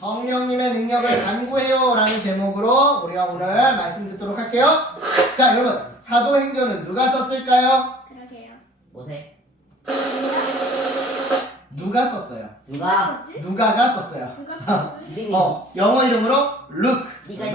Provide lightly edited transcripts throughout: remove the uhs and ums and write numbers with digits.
성령님의 능력을 간구해요 라는 제목으로 우리가 오늘 말씀 듣도록 할게요. 자, 여러분, 사도행전은 누가 썼을까요? 그러게요. 뭐세? 누가 썼어요? 누가? 썼지? 누가가 썼어요. 누가 썼지? 영어 이름으로 루크. 니가.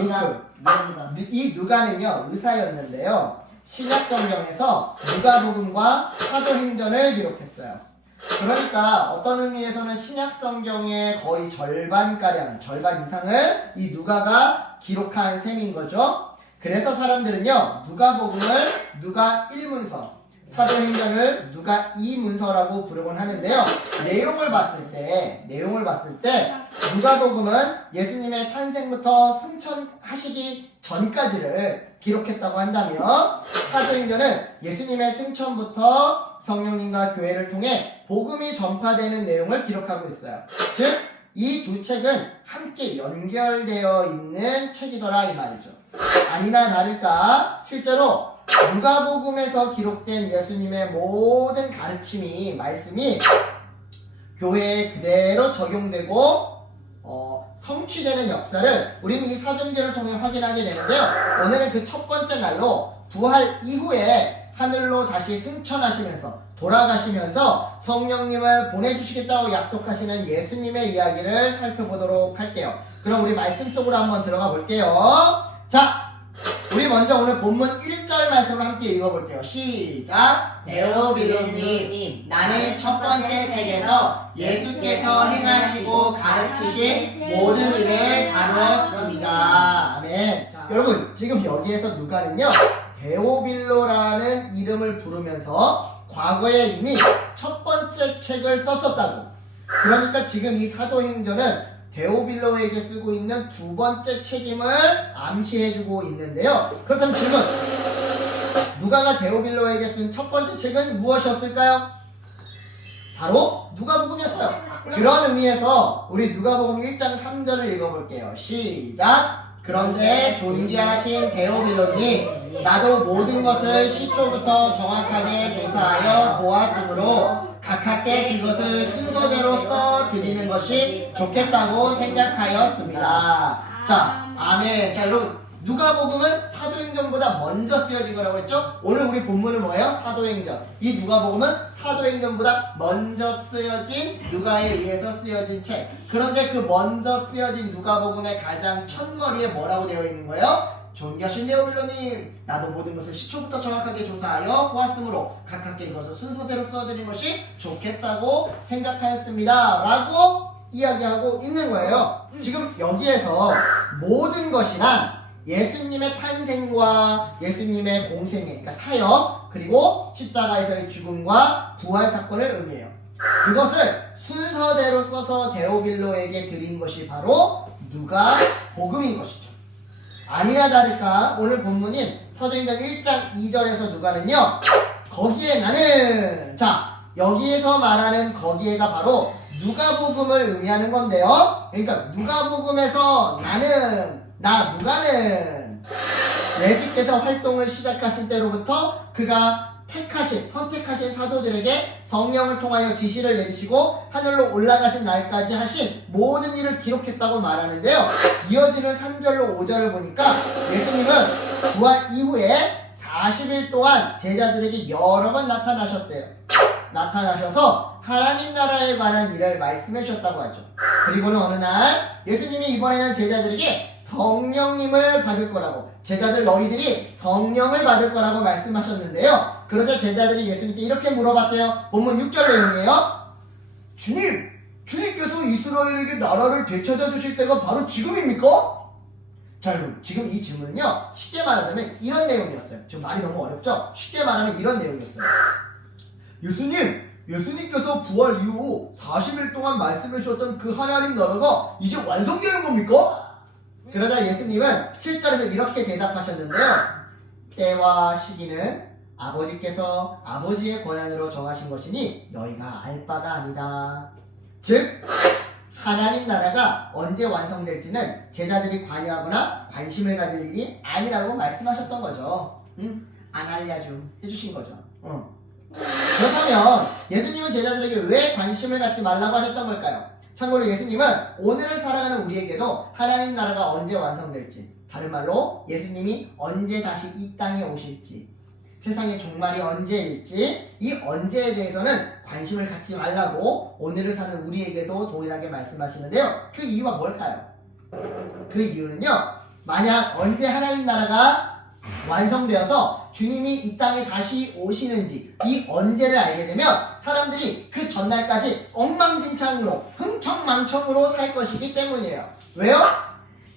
이 누가는요, 의사였는데요. 신약 성경에서 누가복음과 사도행전을 기록했어요. 그러니까 어떤 의미에서는 신약 성경의 거의 절반 이상을 이 누가가 기록한 셈인 거죠. 그래서 사람들은요, 누가복음을 누가 1문서, 사도행전을 누가 2문서라고 부르곤 하는데요. 내용을 봤을 때 누가복음은 예수님의 탄생부터 승천하시기 전까지를 기록했다고 한다면, 사도행전은 예수님의 승천부터 성령님과 교회를 통해 복음이 전파되는 내용을 기록하고 있어요. 즉, 이 두 책은 함께 연결되어 있는 책이더라 이 말이죠. 아니나 다를까 실제로 누가복음에서 기록된 예수님의 모든 말씀이 교회에 그대로 적용되고 성취되는 역사를 우리는 이 사도행전을 통해 확인하게 되는데요. 오늘은 그 첫 번째 날로 부활 이후에 하늘로 다시 승천하시면서 돌아가시면서 성령님을 보내주시겠다고 약속하시는 예수님의 이야기를 살펴보도록 할게요. 그럼 우리 말씀 속으로 한번 들어가 볼게요. 자, 우리 먼저 오늘 본문 1절 말씀을 함께 읽어볼게요. 시작! 데오빌로님, 나는 첫 번째 책에서 예수께서 행하시고 가르치신 모든 일을 다루었습니다. 아멘. 자, 여러분, 지금 여기에서 누가는요, 데오빌로라는 이름을 부르면서 과거에 이미 첫 번째 책을 썼었다고. 그러니까 지금 이 사도행전은 데오빌로에게 쓰고 있는 두 번째 책임을 암시해주고 있는데요. 그렇다면 질문, 누가가 데오빌로에게 쓴 첫 번째 책은 무엇이었을까요? 바로 누가복음이었어요. 그런 의미에서 우리 누가복음 1장 3절을 읽어볼게요. 시작! 그런데 존귀하신 데오빌로님, 나도 모든 것을 시초부터 정확하게 조사하여 보았으므로 각하께 그것을 순서대로 써드리는 것이 좋겠다고 생각하였습니다. 자, 아멘. 자, 여러분, 누가복음은 사도행전보다 먼저 쓰여진 거라고 했죠? 오늘 우리 본문은 뭐예요? 사도행전. 이 누가복음은 사도행전보다 먼저 쓰여진, 누가에 의해서 쓰여진 책. 그런데 그 먼저 쓰여진 누가복음의 가장 첫머리에 뭐라고 되어 있는 거예요? 존귀하신 데오빌로님, 나도 모든 것을 시초부터 정확하게 조사하여 보았으므로 각각의 것을 순서대로 써드린 것이 좋겠다고 생각하였습니다 라고 이야기하고 있는 거예요. 지금 여기에서 모든 것이란 예수님의 탄생과 예수님의 공생애, 그러니까 사역, 그리고 십자가에서의 죽음과 부활 사건을 의미해요. 그것을 순서대로 써서 데오빌로에게 드린 것이 바로 누가복음인 것이죠. 아니나 다를까 오늘 본문인 사도행전 1장 2절에서 누가는요, 거기에 나는, 자, 여기에서 말하는 거기에가 바로 누가복음을 의미하는 건데요. 그러니까 누가복음에서 나는, 누가는 예수께서 활동을 시작하신 때로부터 그가 선택하신 사도들에게 성령을 통하여 지시를 내리시고 하늘로 올라가신 날까지 하신 모든 일을 기록했다고 말하는데요. 이어지는 3절로 5절을 보니까 예수님은 부활 이후에 40일 동안 제자들에게 여러 번 나타나셨대요. 나타나셔서 하나님 나라에 관한 일을 말씀해 주셨다고 하죠. 그리고는 어느 날 예수님이 이번에는 제자들에게 성령님을 받을 거라고, 제자들 너희들이 성령을 받을 거라고 말씀하셨는데요. 그러자 제자들이 예수님께 이렇게 물어봤대요. 본문 6절 내용이에요. 주님께서 이스라엘에게 나라를 되찾아 주실 때가 바로 지금입니까? 자, 여러분, 지금 이 질문은요, 쉽게 말하자면 이런 내용이었어요. 지금 말이 너무 어렵죠? 쉽게 말하면 이런 내용이었어요. 예수님께서 부활 이후 40일 동안 말씀해 주셨던 그 하나님 나라가 이제 완성되는 겁니까? 그러자 예수님은 7절에서 이렇게 대답하셨는데요. 때와 시기는 아버지께서 아버지의 권한으로 정하신 것이니 너희가 알 바가 아니다. 즉, 하나님 나라가 언제 완성될지는 제자들이 관여하거나 관심을 가질 일이 아니라고 말씀하셨던 거죠. 안 알려줌 해주신 거죠. 그렇다면 예수님은 제자들에게 왜 관심을 갖지 말라고 하셨던 걸까요? 참고로 예수님은 오늘 살아가는 우리에게도 하나님 나라가 언제 완성될지, 다른 말로 예수님이 언제 다시 이 땅에 오실지, 세상의 종말이 언제일지, 이 언제에 대해서는 관심을 갖지 말라고 오늘을 사는 우리에게도 동일하게 말씀하시는데요. 그 이유가 뭘까요? 그 이유는요, 만약 언제 하나님 나라가 완성되어서 주님이 이 땅에 다시 오시는지 이 언제를 알게 되면 사람들이 그 전날까지 엉망진창으로 흥청망청으로 살 것이기 때문이에요. 왜요?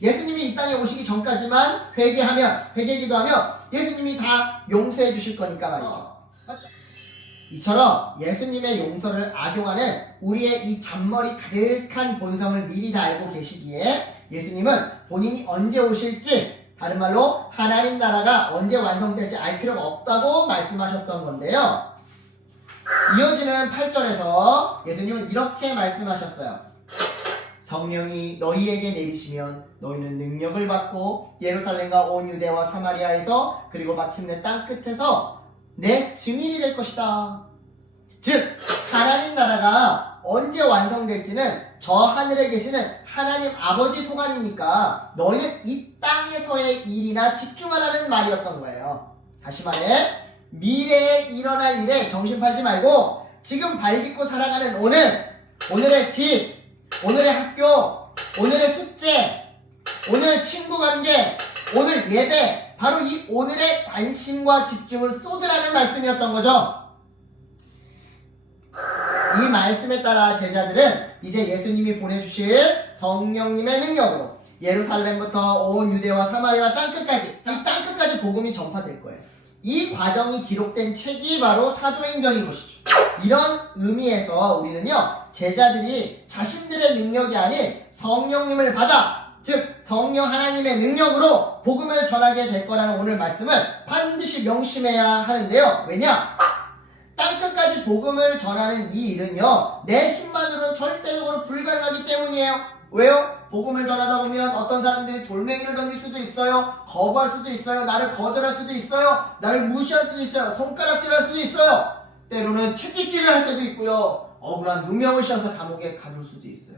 예수님이 이 땅에 오시기 전까지만 회개 기도하면 예수님이 다 용서해 주실 거니까 말이죠. 이처럼 예수님의 용서를 악용하는 우리의 이 잔머리 가득한 본성을 미리 다 알고 계시기에 예수님은 본인이 언제 오실지, 다른 말로 하나님 나라가 언제 완성될지 알 필요가 없다고 말씀하셨던 건데요. 이어지는 8절에서 예수님은 이렇게 말씀하셨어요. 성령이 너희에게 내리시면 너희는 능력을 받고 예루살렘과 온 유대와 사마리아에서 그리고 마침내 땅끝에서 내 증인이 될 것이다. 즉 하나님 나라가 언제 완성될지는 저 하늘에 계시는 하나님 아버지 소관이니까 너희는 이 땅에서의 일이나 집중하라는 말이었던 거예요. 다시 말해 미래에 일어날 일에 정신 팔지 말고 지금 발 딛고 살아가는 오늘의 집, 오늘의 학교, 오늘의 숙제, 오늘 친구 관계, 오늘 예배, 바로 이 오늘의 관심과 집중을 쏟으라는 말씀이었던 거죠. 이 말씀에 따라 제자들은 이제 예수님이 보내주실 성령님의 능력으로 예루살렘부터 온 유대와 사마리아 땅끝까지, 이 땅끝까지 복음이 전파될 거예요. 이 과정이 기록된 책이 바로 사도행전인 것이죠. 이런 의미에서 우리는요, 제자들이 자신들의 능력이 아닌 성령님을 받아, 즉 성령 하나님의 능력으로 복음을 전하게 될 거라는 오늘 말씀을 반드시 명심해야 하는데요. 왜냐? 땅끝까지 복음을 전하는 이 일은요, 내 힘만으로는 절대적으로 불가능하기 때문이에요. 왜요? 복음을 전하다 보면 어떤 사람들이 돌멩이를 던질 수도 있어요. 거부할 수도 있어요. 나를 거절할 수도 있어요. 나를 무시할 수도 있어요. 손가락질할 수도 있어요. 때로는 채찍질을 할 때도 있고요. 억울한 누명을 씌워서 감옥에 가둘 수도 있어요.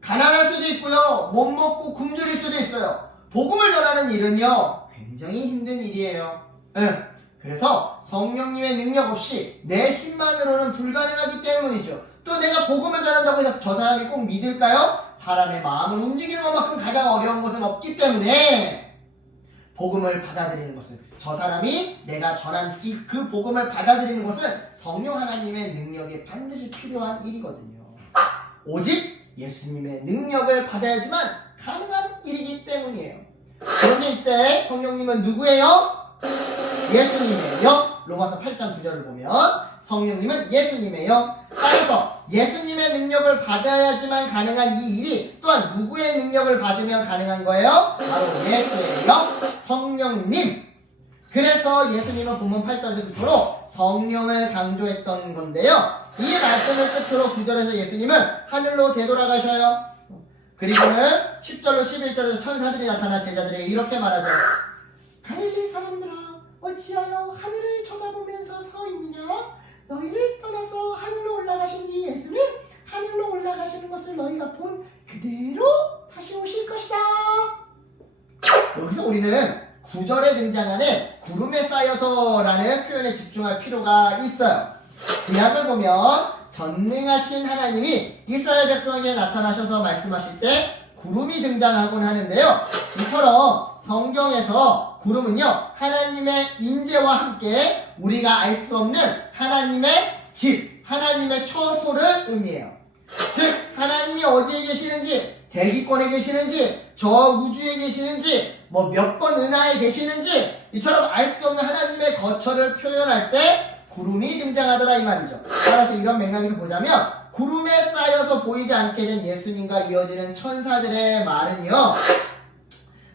가난할 수도 있고요. 못 먹고 굶주릴 수도 있어요. 복음을 전하는 일은요, 굉장히 힘든 일이에요. 그래서 성령님의 능력 없이 내 힘만으로는 불가능하기 때문이죠. 또 내가 복음을 전한다고 해서 저 사람이 꼭 믿을까요? 사람의 마음을 움직이는 것만큼 가장 어려운 것은 없기 때문에 복음을 받아들이는 것은, 저 사람이 내가 전한 그 복음을 받아들이는 것은 성령 하나님의 능력이 반드시 필요한 일이거든요. 오직 예수님의 능력을 받아야지만 가능한 일이기 때문이에요. 그런데 이때 성령님은 누구예요? 예수님이에요. 로마서 8장 9절을 보면 성령님은 예수님이에요. 따라서 예수님의 능력을 받아야지만 가능한 이 일이 또한 누구의 능력을 받으면 가능한 거예요? 바로 예수예요. 성령님. 그래서 예수님은 본문 8절에서 끝으로 성령을 강조했던 건데요. 이 말씀을 끝으로 9절에서 예수님은 하늘로 되돌아가셔요. 그리고는 10절로 11절에서 천사들이 나타나 제자들에게 이렇게 말하죠. 갈릴리 사람들아, 어찌하여 하늘을 쳐다보면서 서 있느냐? 너희를 떠나서 하늘로 올라가신 이 예수는 하늘로 올라가시는 것을 너희가 본 그대로 다시 오실 것이다. 여기서 우리는 9절에 등장하는 구름에 쌓여서라는 표현에 집중할 필요가 있어요. 구약을 보면 전능하신 하나님이 이스라엘 백성에게 나타나셔서 말씀하실 때 구름이 등장하곤 하는데요. 이처럼 성경에서 구름은요, 하나님의 인재와 함께 우리가 알 수 없는 하나님의 집, 하나님의 처소를 의미해요. 즉 하나님이 어디에 계시는지, 대기권에 계시는지, 저 우주에 계시는지, 뭐 몇 번 은하에 계시는지, 이처럼 알 수 없는 하나님의 거처를 표현할 때 구름이 등장하더라 이 말이죠. 따라서 이런 맥락에서 보자면 구름에 쌓여서 보이지 않게 된 예수님과 이어지는 천사들의 말은요,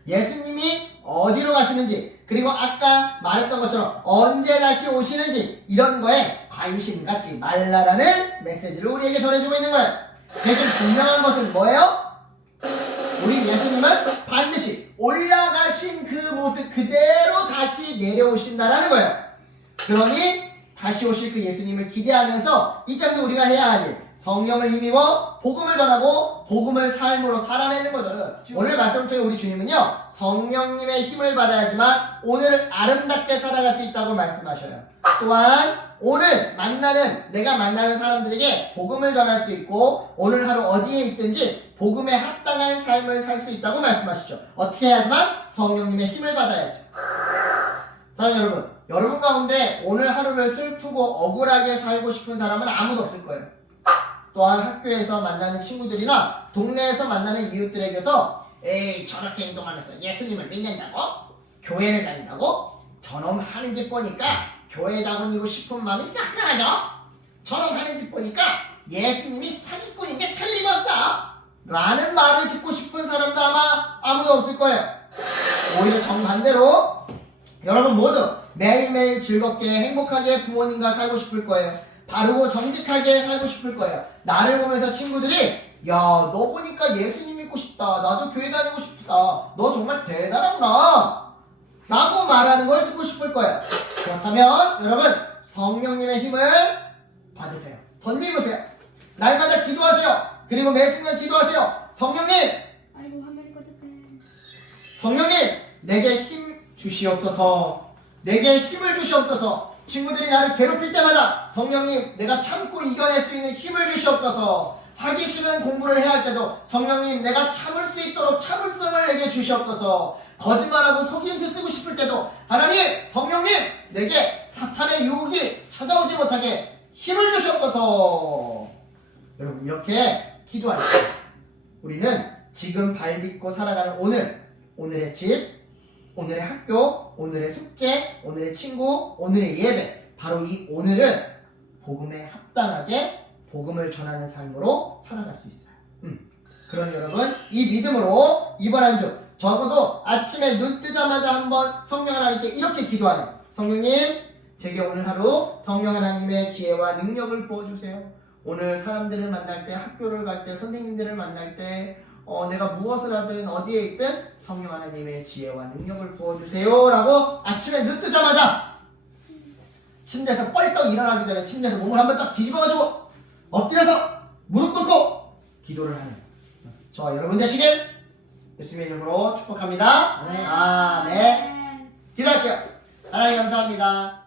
예수님이 어디로 가시는지, 그리고 아까 말했던 것처럼 언제 다시 오시는지, 이런 거에 관심 갖지 말라라는 메시지를 우리에게 전해주고 있는 거예요. 대신 분명한 것은 뭐예요? 우리 예수님은 반드시 올라가신 그 모습 그대로 다시 내려오신다라는 거예요. 그러니 다시 오실 그 예수님을 기대하면서 이 땅에서 우리가 해야 할 일, 성령을 힘입어 복음을 전하고 복음을 삶으로 살아내는 거죠. 오늘 말씀을 통해 우리 주님은요, 성령님의 힘을 받아야지만 오늘을 아름답게 살아갈 수 있다고 말씀하셔요. 또한 오늘 내가 만나는 사람들에게 복음을 전할 수 있고 오늘 하루 어디에 있든지 복음에 합당한 삶을 살 수 있다고 말씀하시죠. 어떻게 해야지만? 성령님의 힘을 받아야죠. 사랑하는 여러분 가운데 오늘 하루를 슬프고 억울하게 살고 싶은 사람은 아무도 없을 거예요. 또한 학교에서 만나는 친구들이나 동네에서 만나는 이웃들에게서 에이 저렇게 행동하면서 예수님을 믿는다고? 교회를 다닌다고? 저놈 하는 짓 보니까 교회 다니고 싶은 마음이 싹 사라져? 저놈 하는 짓 보니까 예수님이 사기꾼인 게 틀림없어! 라는 말을 듣고 싶은 사람도 아마 아무도 없을 거예요. 오히려 정반대로 여러분 모두 매일매일 즐겁게 행복하게 부모님과 살고 싶을 거예요. 바르고 정직하게 살고 싶을 거예요. 나를 보면서 친구들이 야, 너 보니까 예수님 믿고 싶다. 나도 교회 다니고 싶다. 너 정말 대단하구나. 라고 말하는 걸 듣고 싶을 거예요. 그렇다면 여러분 성령님의 힘을 받으세요. 덧입으세요. 날마다 기도하세요. 그리고 매 순간 기도하세요. 성령님! 아이고 화면이 꺼졌네. 성령님! 내게 힘 주시옵소서. 내게 힘을 주시옵소서. 친구들이 나를 괴롭힐 때마다 성령님 내가 참고 이겨낼 수 있는 힘을 주시옵소서. 하기 싫은 공부를 해야 할 때도 성령님 내가 참을 수 있도록 참을성을 내게 주시옵소서. 거짓말하고 속임수 쓰고 싶을 때도 하나님 성령님 내게 사탄의 유혹이 찾아오지 못하게 힘을 주시옵소서. 여러분 이렇게 기도할 때 우리는 지금 발 딛고 살아가는 오늘의 집, 오늘의 학교, 오늘의 숙제, 오늘의 친구, 오늘의 예배, 바로 이 오늘을 복음에 합당하게 복음을 전하는 삶으로 살아갈 수 있어요. 그러니 여러분 이 믿음으로 이번 한 주 적어도 아침에 눈 뜨자마자 한번 성령 하나님께 이렇게 기도하는 성령님 제게 오늘 하루 성령 하나님의 지혜와 능력을 부어주세요. 오늘 사람들을 만날 때 학교를 갈 때 선생님들을 만날 때 내가 무엇을 하든 어디에 있든 성령 하나님의 지혜와 능력을 부어주세요 라고 아침에 눈 뜨자마자 침대에서 뻘떡 일어나기 전에 침대에서 몸을 한번 딱 뒤집어가지고 엎드려서 무릎 꿇고 기도를 하는 저와 여러분 되시길 예수님의 이름으로 축복합니다. 아멘. 아멘. 기도할게요. 하나님 감사합니다.